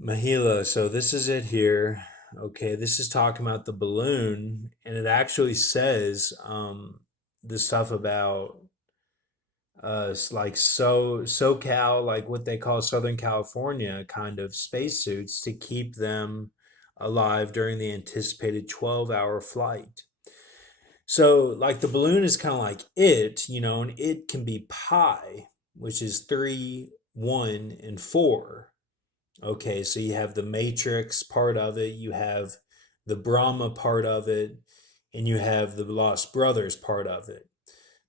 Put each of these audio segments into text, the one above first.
Mahila, so this is it here. Okay, this is talking about the balloon, and it actually says the stuff about like SoCal, like what they call Southern California kind of spacesuits to keep them alive during the anticipated 12-hour flight. So, like the balloon is kind of like and it can be pi, which is three, one, and four. Okay, so you have the Matrix part of it, you have the Brahma part of it, and you have the Lost Brothers part of it.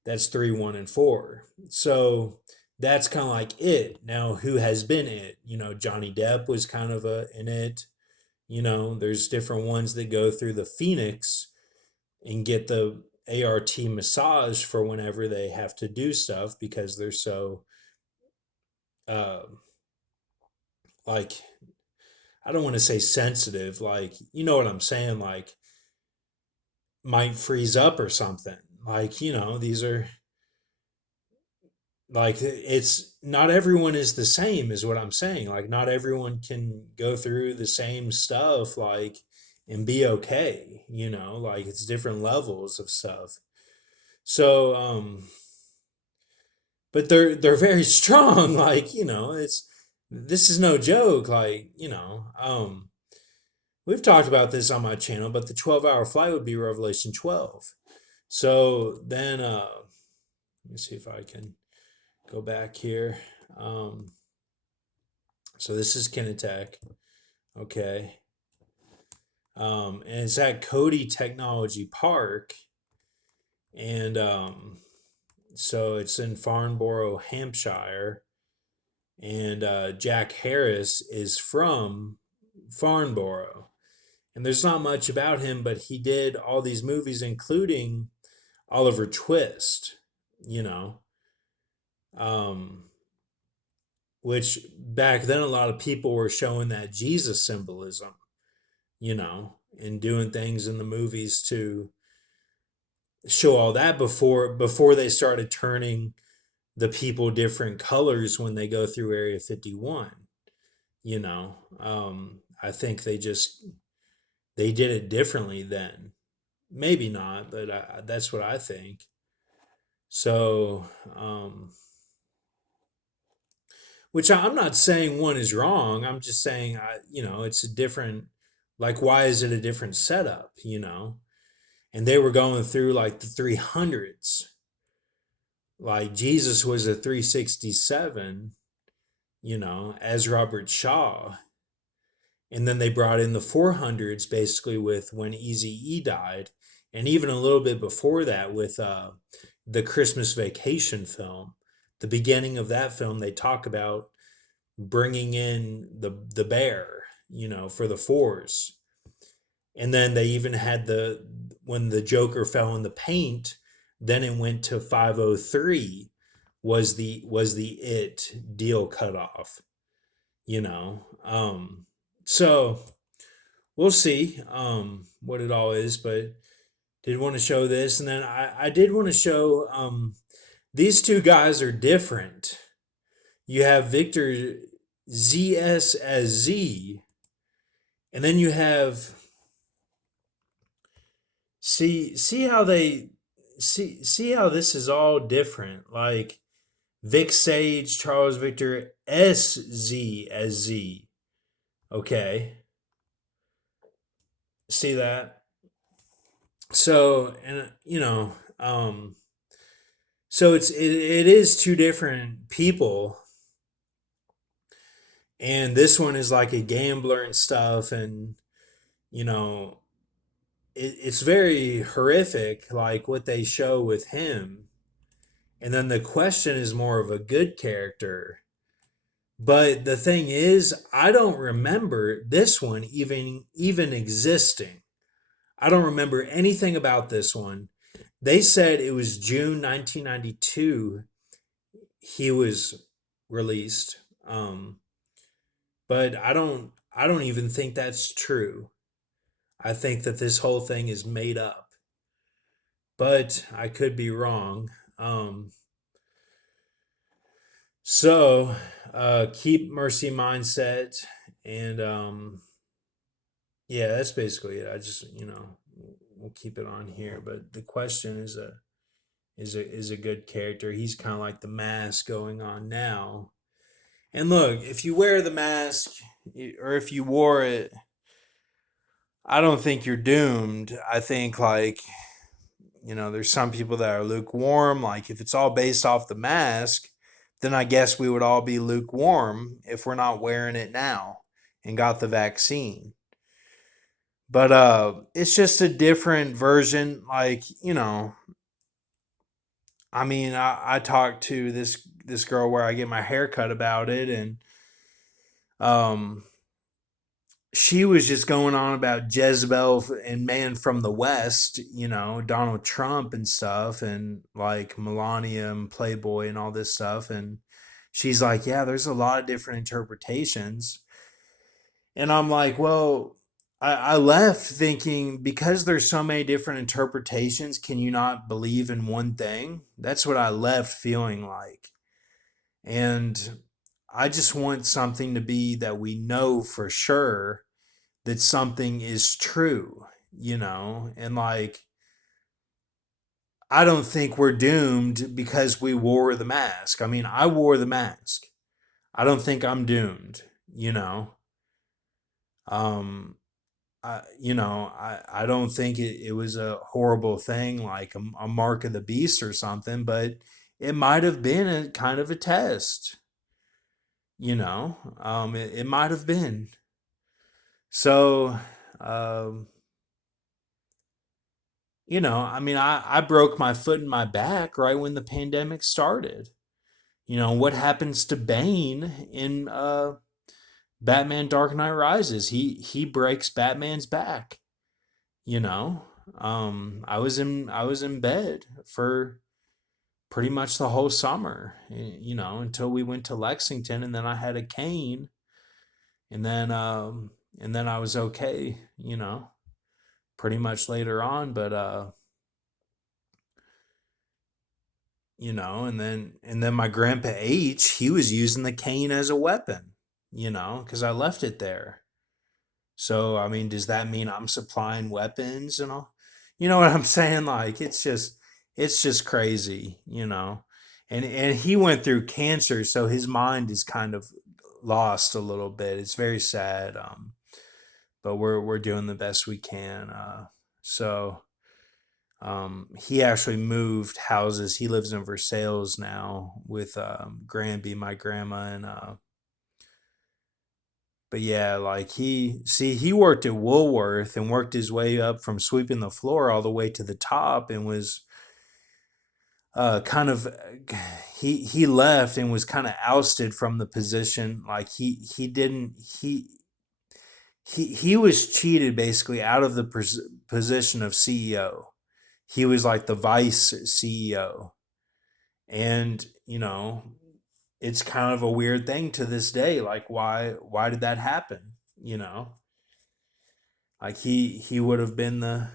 That's three, one, and four. So that's kind of like it. Now, who has been it? Johnny Depp was kind of in it. There's different ones that go through the Phoenix and get the ART massage for whenever they have to do stuff because they're so uh, like I don't want to say sensitive, like, you know what I'm saying, like, might freeze up or something. Like, these are like, it's not everyone is the same, is what I'm saying. Like, not everyone can go through the same stuff, like, and be okay, like, it's different levels of stuff. So, but they're very strong, like, this is no joke, like, we've talked about this on my channel, but the 12-hour flight would be Revelation 12. So then, let me see if I can go back here. Um, so this is Qinetiq, okay. And it's at Cody Technology Park. And so it's in Farnborough, Hampshire. And Jack Harris is from Farnborough. And there's not much about him, but he did all these movies, including Oliver Twist, you know, um, which back then a lot of people were showing that Jesus symbolism, and doing things in the movies to show all that before they started turning the people different colors when they go through Area 51. I think they did it differently then. Maybe not, but that's what I think. So, which I'm not saying one is wrong. I'm just saying, it's a different, like, why is it a different setup, And they were going through like the 300s. Like Jesus was a 367, as Robert Shaw. And then they brought in the 400s basically with when Easy E died. And even a little bit before that with the Christmas Vacation film. The beginning of that film, they talk about bringing in the bear, for the fours. And then they even had the when the Joker fell in the paint, then it went to 503 was the it deal cut off, you know. So we'll see what it all is, but did want to show this, and then I did want to show these two guys are different. You have Victor ZS as Z, and then you have see how they see how this is all different. Like Vic Sage, Charles Victor SZ as Z. Okay. See that? So, and so it is two different people, and this one is like a gambler and stuff, and you know it's very horrific, like what they show with him. And then the question is more of a good character. But the thing is, I don't remember this one even existing. I don't remember anything about this one. They said it was June 1992 he was released. But I don't even think that's true. I think that this whole thing is made up. But I could be wrong. So keep mercy mindset And yeah, that's basically it. I just, we'll keep it on here. But the question is a good character. He's kind of like the mask going on now. And look, if you wear the mask or if you wore it, I don't think you're doomed. I think like, there's some people that are lukewarm. Like if it's all based off the mask, then I guess we would all be lukewarm if we're not wearing it now and got the vaccine. But it's just a different version. Like, I mean, I talked to this girl where I get my hair cut about it, and um she was just going on about Jezebel and man from the West, Donald Trump and stuff, and like Melania and Playboy and all this stuff. And she's like, yeah, there's a lot of different interpretations. And I'm like, well, I left thinking because there's so many different interpretations, can you not believe in one thing? That's what I left feeling like. And I just want something to be that we know for sure that something is true, and like, I don't think we're doomed because we wore the mask. I mean, I wore the mask. I don't think I'm doomed, you know. Um, I don't think it was a horrible thing like a mark of the beast or something, but it might have been a kind of a test, it might have been. So, um, I mean, I broke my foot in my back right when the pandemic started. What happens to Bane in Batman Dark Knight Rises? He breaks Batman's back, you know. I was in bed for pretty much the whole summer, until we went to Lexington, and then I had a cane, and then I was okay, pretty much later on, but and then my grandpa H, he was using the cane as a weapon, because I left it there. So I mean, does that mean I'm supplying weapons and all? You know what I'm saying? Like it's just crazy, And he went through cancer, so his mind is kind of lost a little bit. It's very sad. But we're doing the best we can. So he actually moved houses. He lives in Versailles now with Granby, my grandma, and but yeah, like he worked at Woolworth and worked his way up from sweeping the floor all the way to the top, and was kind of he left and was kind of ousted from the position. Like he didn't he was cheated basically out of the position of CEO. He was like the vice CEO. And, it's kind of a weird thing to this day. Like why did that happen? Like he would have been the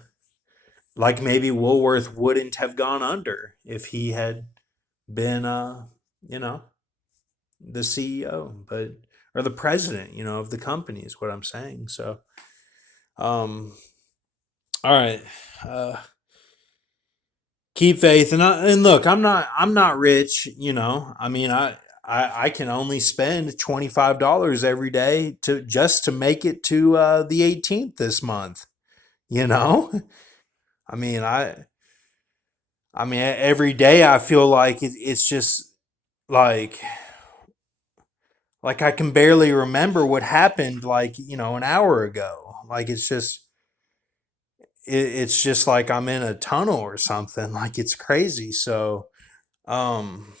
like maybe Woolworth wouldn't have gone under if he had been you know, the CEO, but or the president, of the company is what I'm saying. So um all right. Uh keep faith, and look, I'm not rich, I mean, I can only spend $25 every day to make it to the 18th this month, you know I mean, every day I feel like it's just like I can barely remember what happened, like, an hour ago. Like it's just like I'm in a tunnel or something. Like it's crazy. So um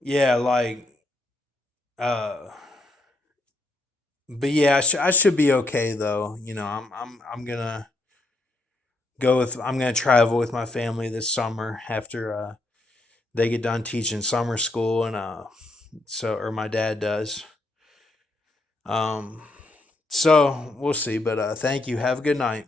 yeah, like uh but yeah, I should be okay though. I'm gonna I'm gonna travel with my family this summer after they get done teaching summer school, and or my dad does. Um so we'll see, but thank you. Have a good night.